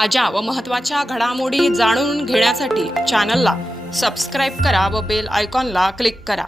ताज्या व महत्त्वाच्या घडामोडी जाणून घेण्यासाठी चॅनलला सबस्क्राईब करा व बेल आयकॉनला क्लिक करा.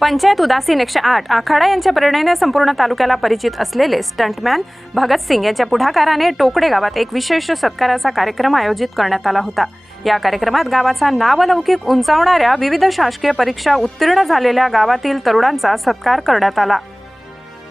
पंचायत उदासीन एकशे आठ आखाडा यांच्या प्रेरणेने संपूर्ण तालुक्याला परिचित असलेले स्टंटमॅन भगतसिंग यांच्या पुढाकाराने टोकडे गावात एक विशेष सत्काराचा कार्यक्रम आयोजित करण्यात आला होता. या कार्यक्रमात गावाचा नावलौकिक उंचावणाऱ्या विविध शासकीय परीक्षा उत्तीर्ण झालेल्या गावातील तरुणांचा सत्कार करण्यात आला.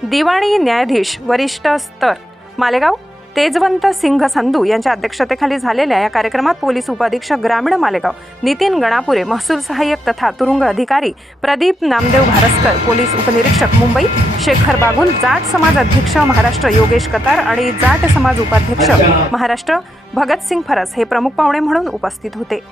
दिवाणी न्यायाधीश वरिष्ठ स्तर मालेगाव तेजवंत सिंह संधू यांच्या अध्यक्षतेखाली झालेल्या या कार्यक्रमात पोलीस उपाधीक्षक ग्रामीण मालेगाव नितीन गणापुरे महसूल सहाय्यक तथा तुरुंग अधिकारी प्रदीप नामदेव भारस्कर पोलीस उपनिरीक्षक मुंबई शेखर बागुल जाट समाज अध्यक्ष महाराष्ट्र योगेश कतार आणि जाट समाज उपाध्यक्ष महाराष्ट्र भगतसिंग फरस हे प्रमुख पाहुणे म्हणून उपस्थित होते.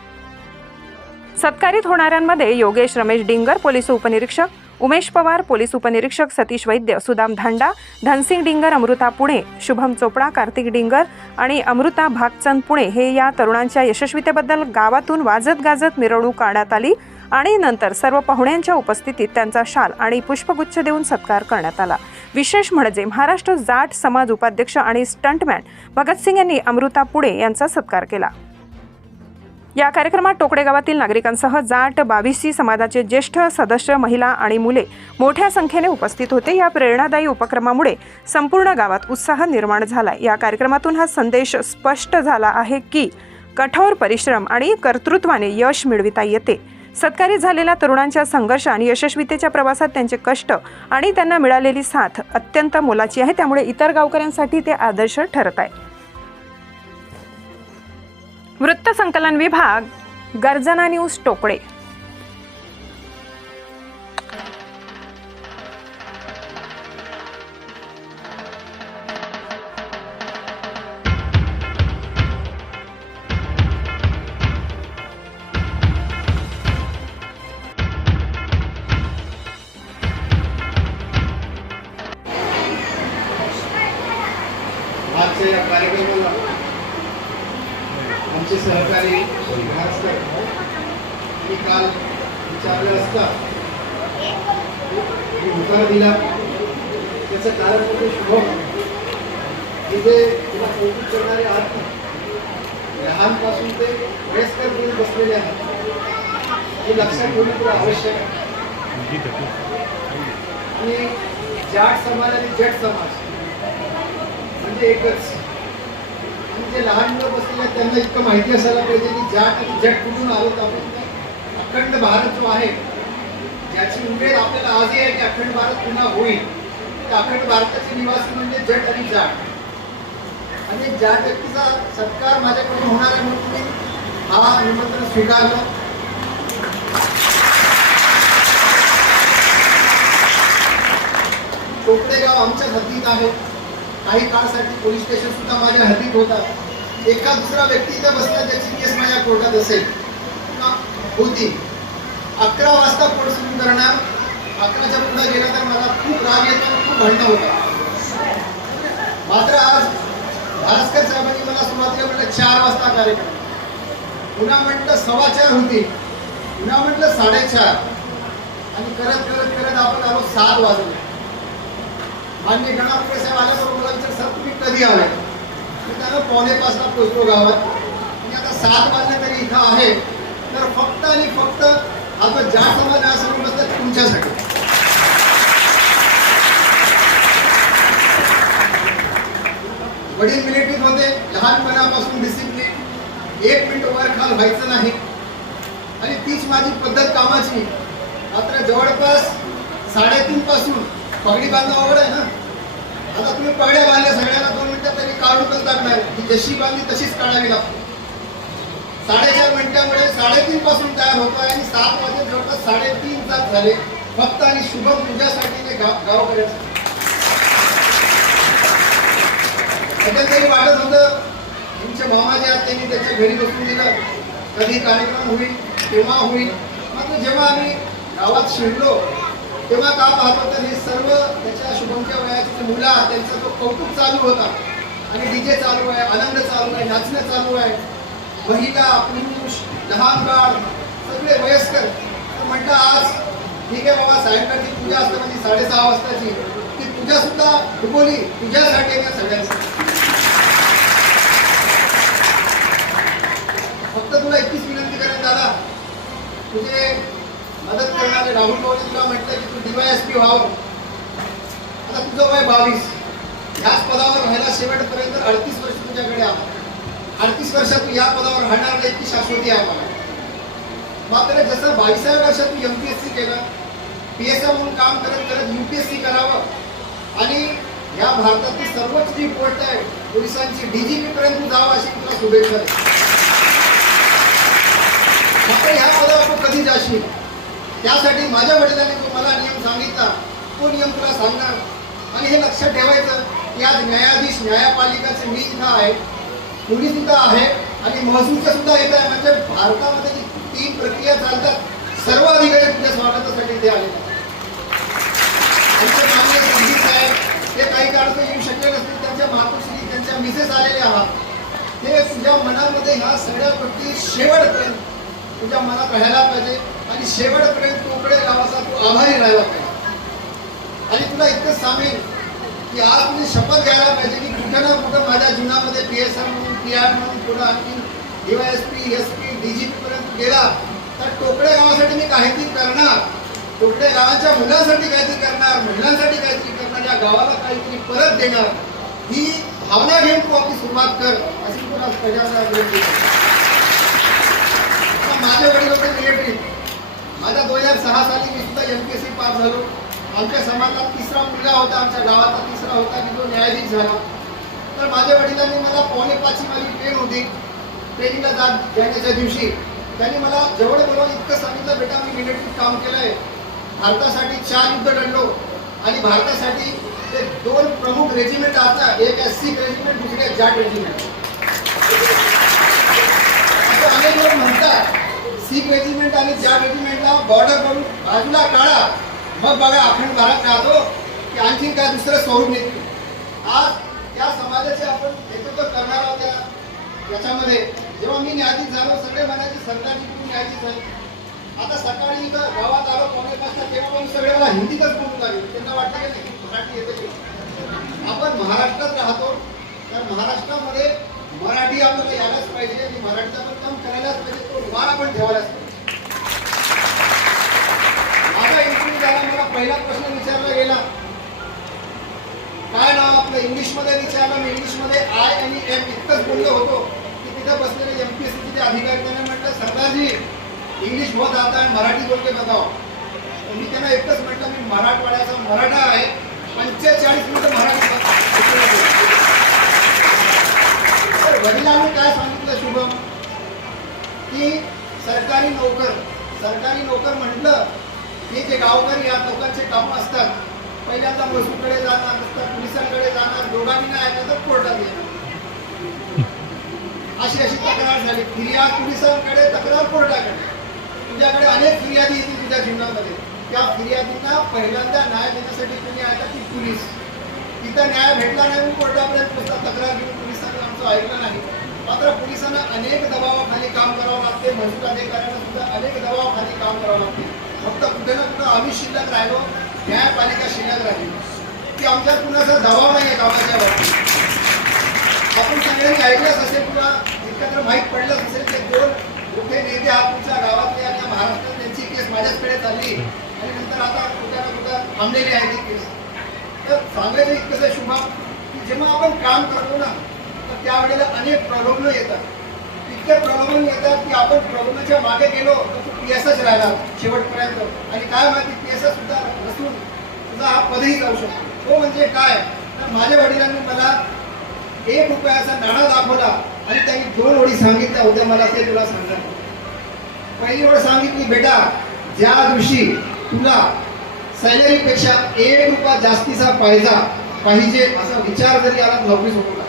सत्कारित होणाऱ्यांमध्ये योगेश रमेश डिंगर पोलीस उपनिरीक्षक उमेश पवार पोलीस उपनिरीक्षक सतीश वैद्य सुदाम धांडा धनसिंग डिंगर अमृता पुणे शुभम चोपडा कार्तिक डिंगर आणि अमृता भागचंद पुणे हे या तरुणांच्या यशस्वीतेबद्दल गावातून वाजत गाजत मिरवणूक काढण्यात आली आणि नंतर सर्व पाहुण्यांच्या उपस्थितीत त्यांचा शाल आणि पुष्पगुच्छ देऊन सत्कार करण्यात आला. विशेष म्हणजे महाराष्ट्र जाट समाज उपाध्यक्ष आणि स्टंटमॅन भगतसिंग यांनी अमृता पुणे यांचा सत्कार केला. या कार्यक्रमात टोकडे गावातील नागरिकांसह जाट बावीसी समाजाचे ज्येष्ठ सदस्य महिला आणि मुले मोठ्या संख्येने उपस्थित होते. या प्रेरणादायी उपक्रमामुळे संपूर्ण गावात उत्साह निर्माण झाला या कार्यक्रमातून हा संदेश स्पष्ट झाला आहे की कठोर परिश्रम आणि कर्तृत्वाने यश मिळविता येते. सत्कारी झालेल्या तरुणांच्या संघर्ष आणि यशस्वीतेच्या प्रवासात त्यांचे कष्ट आणि त्यांना मिळालेली साथ अत्यंत मोलाची आहे. त्यामुळे इतर गावकऱ्यांसाठी ते आदर्श ठरत आहे. वृत्तसंकलन विभाग गर्जना न्यूज टोकडे. आजच्या या कार्यक्रमाला आमचे सहकारी भास्कर मी काल विचारलं असता होकार दिला. त्याचं कारण म्हणजे शुभम. तिथे जे तुला कौतुक करणारे आहात ना, लहानपासून ते वयस्कर म्हणून बसलेले आहात. हे लक्षात ठेवणं तुला आवश्यक आहे. आणि जाट समाज आणि जट समाज म्हणजे एकच. जे लहान मुलं बसलेले त्यांना इतकं माहिती असायला पाहिजे की ज्या जग जट कुठून आलोत आपण. अखंड भारत जो आहे ज्याची उमेद आपल्याला आजही आहे की अखंड भारत पुन्हा होईल. त्या अखंड भारताचे निवासी म्हणजे जट आणि जाट आणि ज्या व्यक्तीचा सत्कार माझ्याकडून होणार आहे म्हणून मी हा निमंत्रण स्वीकारलं. टोकडे आमच्या हद्दीत आहे. काही काळासाठी पोलीस स्टेशन सुद्धा माझ्या हद्दीत होता. एका दुसरा व्यक्ती इथं बसला ज्याची केस माझ्या कोर्टात असेल. होती. अकरा वाजता कोर्ट सुरू करणार. अकराच्या पुढे गेला तर मला खूप राग येतो खूप भांडणं होतं मात्र आज भास्कर साहेबांनी मला सुरुवातीला म्हटलं चार वाजता कार्यक्रम. पुन्हा म्हटलं सव्वा चार होती. पुन्हा म्हटलं साडेचार. आणि करत करत करत आपण आलो सात वाजले. मान्य गणापुरे साहेब आल्याबरोबर मला विचार सर तुम्ही कधी आलाय मी त्यानं पावणे गावात. आणि आता सात वाजले तरी इथं आहे. तर फक्त आणि फक्त आता ज्या समाज आहे समोर बसतात तुमच्यासाठी. वडील मिलिटरीत होते लहानपणापासून डिसिप्लिन एक मिनिट वर खाल व्हायचं नाही. आणि तीच माझी पद्धत कामाची. मात्र जवळपास साडेतीन पासून पगडी बांधा आवड आहे ना. आता तुम्ही पगड्या बांधल्या सगळ्यांना दोन मिनिटात तरी काढूनच टाकणार ती जशी बांधली तशीच काढावी लागते. साडेचार मिनिटामुळे साडेतीन पासून तयार होतो आणि सात वाजे जवळपास साडेतीन तास झाले. फक्त आणि शुभम तुझ्यासाठी ते गाव गावकऱ्यासाठी एकंदरीत वाटत होतं तुमचे मामा जे आहेत त्यांनी त्याच्या घरी बसून दिलं. कधी कार्यक्रम होईल केव्हा होईल? मात्र जेव्हा आम्ही गावात शिरलो तेव्हा का पाहतो तर हे सर्व त्याच्या शुभमच्या वयाची जी मुलं आहेत त्यांचा तो कौतुक चालू होता. आणि डीजे चालू आहे आनंद चालू आहे नाचणं चालू आहे. महिला पुरुष लहान बाळ सगळे वयस्कर तर म्हटलं आज ठीक आहे बाबा सायंकाळची पूजा असते म्हणजे साडेसहा वाजताची. ती पूजा सुद्धा फुगवली तुझ्यासाठी ना या सगळ्यांसाठी. फक्त तुला इतकीच विनंती करेन दादा. तुझे मदत करणारे राहुल भाऊने तुला म्हटलं की तू डीवायएसपी व्हावं. आता तुझं वय बावीस. याच पदावर राहायला शेवटपर्यंत अडतीस वर्ष तुझ्याकडे आला. अडतीस वर्षात तू या पदावर राहणार नाही की शाश्वती आहे आम्हाला. मात्र जसं बावीसाव्या वर्षात तू एम पी एस सी केलं पी एस आय म्हणून काम करत करत यू पी एस सी करावं. आणि या भारतातली सर्वच जी पोर्ट आहे पोलिसांची डीजीपी पर्यंत जावं अशी तुला शुभेच्छा मात्र ह्या पदावर तू कधी जाशील. त्यासाठी माझ्या वडिलांनी जो मला नियम सांगितला. तो नियम तुला सांगणार. आणि हे लक्षात ठेवायचं की आज न्यायाधीश न्यायपालिकाचे मी इथं आहे. पोलीस इथं आहे आणि महसूलचं सुद्धा इथं आहे. म्हणजे भारतामध्ये जी तीन प्रक्रिया चालतात सर्व अधिकारी तुझ्या स्वागतासाठी ते आले आमचे माननीय संदीप साहेब ते काही काळ येऊ शकले नसतील. त्यांच्या मातोश्री त्यांच्या मिसेस आलेले आहात. ते तुझ्या मनामध्ये ह्या सगळ्या गोष्टी शेवटपर्यंत तुझ्या मनात राहायला पाहिजे. आणि शेवटपर्यंत तोकडे गावाचा तू आभारी राहायला पाहिजे. आणि तुला इतकंच सांगेन की आज तुम्ही शपथ घ्यायला पाहिजे की कुठं ना कुठं माझ्या जीवनामध्ये पी एस आर म्हणून पी आर म्हणून पुढं आणखी DY S P S P D G पीपर्यंत गेला तर टोकडे गावासाठी मी काहीतरी करणार. टोकडे गावाच्या मुलांसाठी काहीतरी करणार महिलांसाठी काहीतरी करणार या गावाला काहीतरी परत देणार. ही भावना घेऊन तू आपली सुरुवात कर अशी तुला माझ्या वडील होते मिलिटरी माझ्या दोन हजार सहा साली मी सुद्धा M P S C pass झालो. आमच्या समाजात तिसरा मुलगा होता आमच्या गावाचा तिसरा होता की जो न्यायाधीश झाला. तर माझ्या वडिलांनी मला पावणे पाचची माझी ट्रेन होती. ट्रेनिंगला जात जाण्याच्या दिवशी त्यांनी मला जेवढं बोलवून इतकं सांगितलं बेटा मी मिलिटरीत काम केलं आहे भारतासाठी चार युद्ध लढलो. आणि भारतासाठी ते दोन प्रमुख रेजिमेंट आता एक आहे सिख रेजिमेंट दुसरी आहे जाट रेजिमेंट असं अनेक लोक म्हणतात. सिख रेजिमेंट आणि ज्या रेजिमेंटला बॉर्डर करून बाजूला काढा मग बघा अखंड भारत राहतो की आणखी काय दुसरं स्वरूप निघतो. आज त्या समाजाचे आपण नेतृत्व करणार आहोत त्या याच्यामध्ये. जेव्हा मी न्यायाधीश झालो सगळे म्हणायचे सरकारची तुम्ही न्यायाधीश झाले. आता सकाळी इथं गावात आलो पावणे पाचला तेव्हा पण सगळे मला हिंदीतच बोलू लागले. त्यांना वाटतं की नाही मराठी येते आपण महाराष्ट्रात राहतो. तर महाराष्ट्रामध्ये मराठी आपण यायलाच पाहिजे आणि मराठीचं पण काम करायलाच पाहिजे तो वार आपण ठेवायलाच पाहिजे. माझा इंटरव्ह्यू झाला मला पहिला प्रश्न विचारला गेला. काय नाव आपलं? इंग्लिशमध्ये विचारलं मी इंग्लिशमध्ये आय आणि एम इतकंच बोललो होतो की तिथं बसलेले एम पी एस सीचे अधिकारी त्यांना म्हटलं सरदारजी इंग्लिश होत आता आणि मराठी बोलते के मी त्यांना एकच म्हटलं मी मराठवाड्याचा मराठा आहे. पंचेचाळीस मिनिटं मराठी वडिलांनी काय सांगितलं शुभम? की सरकारी नोकर सरकारी नोकर म्हटलं की जे गावकरी या लोकांचे कामं असतात पहिल्यांदा महसूलकडे जाणार असतात पोलिसांकडे जाणार दोघांनी नाही ऐकलं तर कोर्टात येणार. अशी अशी तक्रार झाली. फिर्याद पोलिसांकडे तक्रार कोर्टाकडे. तुझ्याकडे अनेक फिर्यादी येतील तुझ्या जीवनामध्ये. त्या फिर्यादींना पहिल्यांदा न्याय देण्यासाठी तुम्ही ऐका ती पोलीस? तिथं न्याय भेटला नाही कोर्टात कोर्टापर्यंत पुस्तक तक्रार घेऊन पोलिसांनी ऐकलं नाही. मात्र पोलिसांना अनेक दबावाखाली काम करावं लागते. महसूल अधिकाऱ्यांना सुद्धा अनेक दबावाखाली काम करावं लागते. फक्त कुठे ना कुठं आम्ही शिल्लक राहिलो न्यायपालिका शिल्लक राहिली. की आमच्यात कुणाचा दबाव नाही आहे कामाच्या बाबतीत. आपण सगळ्यांनी ऐकलंच असेल किंवा एकत्र माहीत पडलंच असेल की दोन मोठे नेते हा तुमच्या गावातले आता महाराष्ट्रात त्यांची केस माझ्याचकडे चालली. आणि नंतर आता कुठं ना कुठं थांबलेली आहे ती केस. तर सांगायचं इतकंच शुभा की जेव्हा आपण काम करतो ना तर त्यावेळेला अनेक प्रलोभनं येतात. इतके प्रलोभन येतात की आपण प्रलोभनाच्या मागे गेलो तर तू पी एसच राहणार शेवटपर्यंत. आणि काय माहिती पी एस सुद्धा नसून तुझा हा पदही जाऊ शकतो. तो म्हणजे काय? तर माझ्या वडिलांनी मला एक रुपयाचा नाणा दाखवला आणि त्यांनी दोन ओळी सांगितल्या उद्या मला ते तुला सांगणार पहिली ओळ सांगितली बेटा ज्या दिवशी तुला सॅलरीपेक्षा एक रुपया जास्तीचा पाहिजा पाहिजे असा विचार जरी आला नोकरी सोडू नका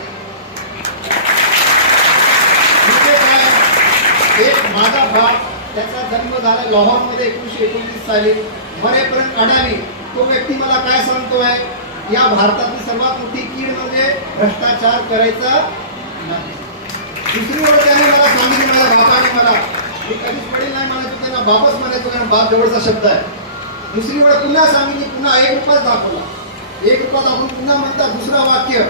म्हणजे काय एक माझा बाप त्याचा जन्म झाला लाहोरमध्ये एकोणीसशे एकोणतीस साली. मरेपर्यंत अडाणी तो व्यक्ती मला काय सांगतोय? या भारतातली सर्वात मोठी कीड म्हणजे भ्रष्टाचार करायचा नाही. दुसरी ओळख त्याने मला सांगितली माझ्या बापाने मला. मी कधीच पडेल नाही म्हणायचो त्यांना बापच म्हणायचो कारण बाप जवळचा शब्द आहे. दुसरी वेळ पुन्हा सांगितली पुन्हा एक रुपयाच दाखवला. एक रुपया दाखवून पुन्हा म्हणतात दुसरा वाक्य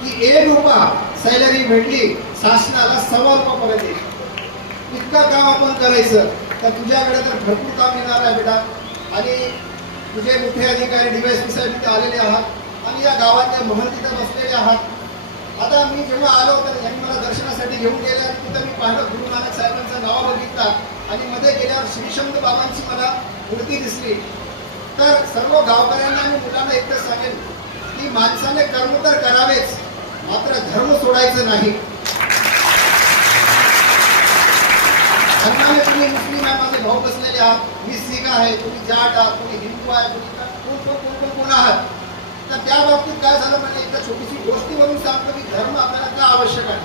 की एक रुपया सॅलरी भेटली शासनाला सव्वा रुपया परत येईल. इतकं काम आपण करायचं तर तुझ्याकडे तर भरपूर काम येणार आहे बेटा. आणि तुझे मोठे अधिकारी डीवायसपी साहेब इथे आलेले आहात आणि या गावातल्या महल तिथे बसलेले आहात. आता मी जेव्हा आलो तर यांनी मला दर्शनासाठी घेऊन गेल्या तिथं मी पाहिलं गुरु नानक साहेबांचा नाव बघितला आणि मध्ये गेल्यावर श्रीशंत बाबांची मला मूर्ती दिसली. तर सर्व गावकऱ्यांना आणि मुलांना एकच सांगेन की माणसाने कर्म तर करावेच मात्र धर्म सोडायचं नाही. धर्माने तुम्ही मुस्लिम आहे माझे भाऊ बसलेले आहात. मी सिख आहे तुम्ही जाट आहात तुम्ही हिंदू आहे तुम्ही का- कोण कोण कोण कोण आहात? तर त्या बाबतीत काय झालं म्हणजे एकदा छोटीशी गोष्टीवरून सांगतो की धर्म आपल्याला का आवश्यक आहे?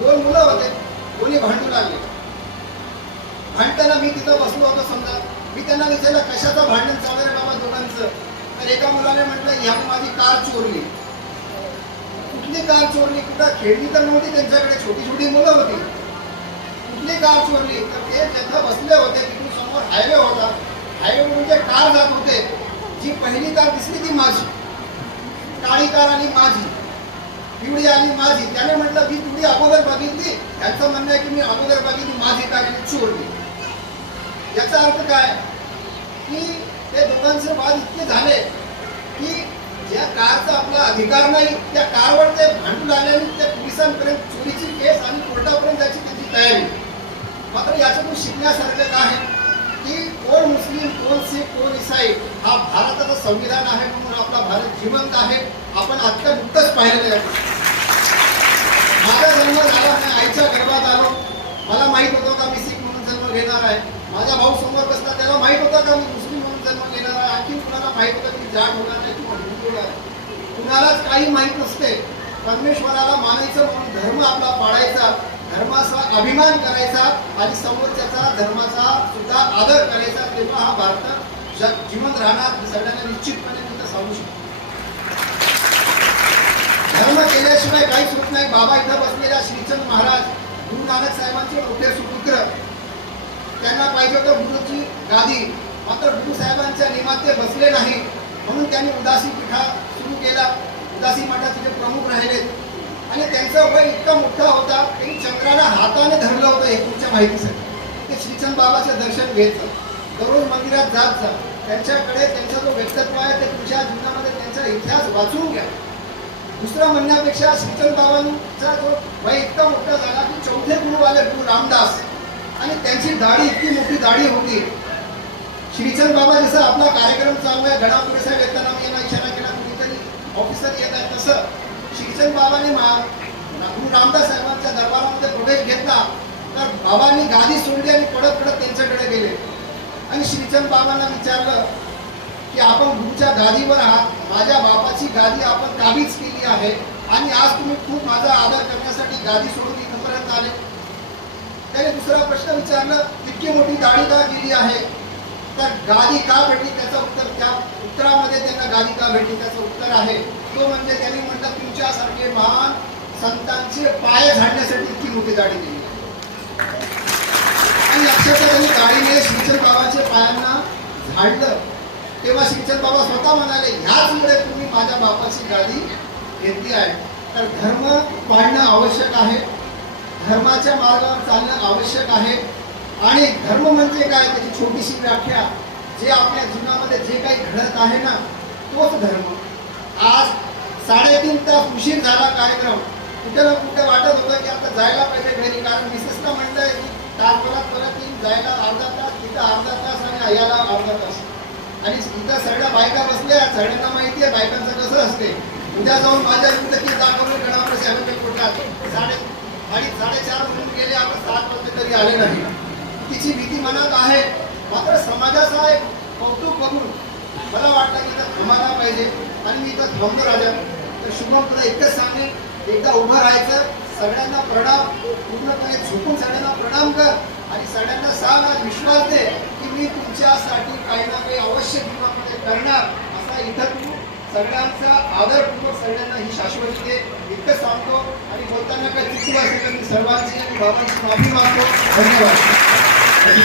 दोन मुलं होते कोणी भांडू लागले. भांडताना मी तिथं बसलो होतो समजा. मी त्यांना विचारलं कशाचं भांडण चालू आहे बाबा दोघांचं? तर एका मुलाने म्हटलं ह्या माझी कार चोरली. कुठली कार चोरली? कुठं? खेळली तर नव्हती त्यांच्याकडे छोटी छोटी मुलं होती. कुठली कार चोरली? तर ते जिथं बसले होते तिथून समोर हायवे होता. हायवेवरून जे कार जात होते. जी पहिली कार दिसली ती माझी. काळी कार आणि माझी. पिवळी आणि माझी. त्याने म्हटलं मी पिवळी अगोदर बघितली. याचं म्हणणं आहे की मी अगोदर बघितली माझी कार आणि चोरली. याचा अर्थ काय? की ते दोघांचे वाद इतके झाले की ज्या कारचा आपला अधिकार नाही त्या कारवर ते भांडू आल्याने त्या पोलिसांपर्यंत चोरीची केस आणि कोर्टापर्यंत त्याची त्याची तयारी. मात्र याच्यातून शिकण्यासारखं काय आहे की कोण मुस्लिम कोण सिख कोण इसाई हा भारताचं संविधान आहे म्हणून आपला भारत जिवंत आहे. आपण आजकाल नुकतंच पाहिलेलं आहे. माझा जन्म झाला मी आईच्या गर्भात आलो. मला माहीत होतं का मी सिख म्हणून जन्म घेणार आहे. माझा भाऊ समोर बसला त्याला माहीत होता का मी मुस्लिम म्हणून जन्म घेणार आहे. आणखी कुणाला माहीत होतं की जाट होणार नाही किंवा हिंदू होणार आहे. कुणालाच काही माहीत नसते. परमेश्वराला मानायचं म्हणून धर्म आपला पाळायचा. धर्माचा अभिमान करायचा आणि समोरच्याचा धर्माचा सुद्धा आदर करायचा तेव्हा हा भारत जिवंत राहणार सगळ्यांना निश्चितपणे तिथं सांगू शकतो. धर्म केल्याशिवाय काहीच होत नाही. बाबा इथं बसलेल्या श्रीचंद महाराज गुरु नानक साहेबांचे मोठे सुपुत्र. त्यांना पाहिजे होतं गुरुची गादी. मात्र गुरु साहेबांच्या नियमात ते बसले नाही. म्हणून त्यांनी उदासी पीठा सुरू केला. उदासी मठाचे जे प्रमुख राहिलेत आणि त्यांचा वय इतका मोठा होता की चंद्राला हाताने धरलं होतं हे तुमच्या माहितीसाठी. ते श्रीचंद बाबाचं दर्शन घेत दररोज मंदिरात जात जा. त्यांच्याकडे त्यांचा जो व्यक्तित्व आहे ते तुमच्या जीवनामध्ये त्यांचा इतिहास वाचून घ्या. दुसरं म्हणण्यापेक्षा श्रीचंद बाबांचा जो वय इतका मोठा झाला की चौथे गुरु आले गुरु रामदास. आणि त्यांची दाढी इतकी मोठी दाढी होती. श्रीचंद बाबा जसं आपला कार्यक्रम चालू आहे गणापुरे साहेब येताना मी यांना इशारा केला कुठेतरी ऑफिसर येत आहे तसं. श्रीचंद बाबाने गुरु रामदास साहेबांच्या दरबारामध्ये प्रवेश घेतला तर बाबांनी गादी सोडली आणि पडत पडत त्यांच्याकडे गेले. आणि श्रीचंद बाबांना विचारलं की आपण गुरुच्या गादीवर आहात. माझ्या बापाची गादी आपण काबीज केली आहे आणि आज तुम्ही खूप माझा आदर करण्यासाठी गादी सोडून इथपर्यंत आले. त्याने दुसरा प्रश्न विचारला इतकी मोठी गाडी का गेली आहे? तर गादी का भेटली? त्याचं उत्तर त्या उत्तरामध्ये त्यांना गादी का भेटली? त्याचं उत्तर आहे. तो म्हणजे त्यांनी म्हटलं तुमच्यासारखे महान संतांचे पाय झाडण्यासाठी इतकी मोठी गाडी दिली. आणि अक्षरशः त्यांनी गाडीने शिक्षण बाबांच्या पायांना झाडलं. तेव्हा शिक्षण बाबा स्वतः म्हणाले ह्याच मुळे तुम्ही माझ्या बापाची गाडी घेतली आहे. तर धर्म पाळणं आवश्यक आहे. धर्माच्या मार्गावर चालणं आवश्यक आहे. आणि धर्म म्हणजे काय? त्याची छोटीशी व्याख्या. जे आपल्या जीवनामध्ये जे काही घडत आहे ना तोच धर्म. आज साडेतीन तास उशीर झाला कार्यक्रम. कुठे ना कुठे वाटत होतं की आता जायला पाहिजे घरी कारण विशेषतः म्हणलंय की तासभरात परत येईन जायला अर्धा तास तिथं अर्धा तास आणि यायला अर्धा तास. आणि इथं सगळ्या बायका बसल्या सगळ्यांना माहिती आहे बायकांचं कसं असते उद्या जाऊन माझ्या विरुद्ध दाखवलं दाखवले गणावर साहेबांच्या साडे आणि साडेचार म्हणून गेले आपण सात वाजता तरी आले नाही. तिची भीती मनात आहे. मात्र समाजाचा एक कौतुक बघून मला वाटतं की इथं थांबायला पाहिजे. आणि मी इथं थांबतो राजा. तर शुभम तुला एकच सांगेन एकदा उभं राहायचं सगळ्यांना प्रणाम पूर्णपणे झोपून सगळ्यांना प्रणाम कर. आणि सगळ्यांना सांग आज विश्वास दे की मी तुमच्यासाठी काही ना काही अवश्य जीवनामध्ये करणार. असा इथं तू सगळ्यांचा आदरपूर्वक सगळ्यांना ही शाश्वती दे. इतकं सांगतो आणि बोलताना काही चुकी असेल तर मी सर्वांची आणि बाबांची माफी मागतो. धन्यवाद.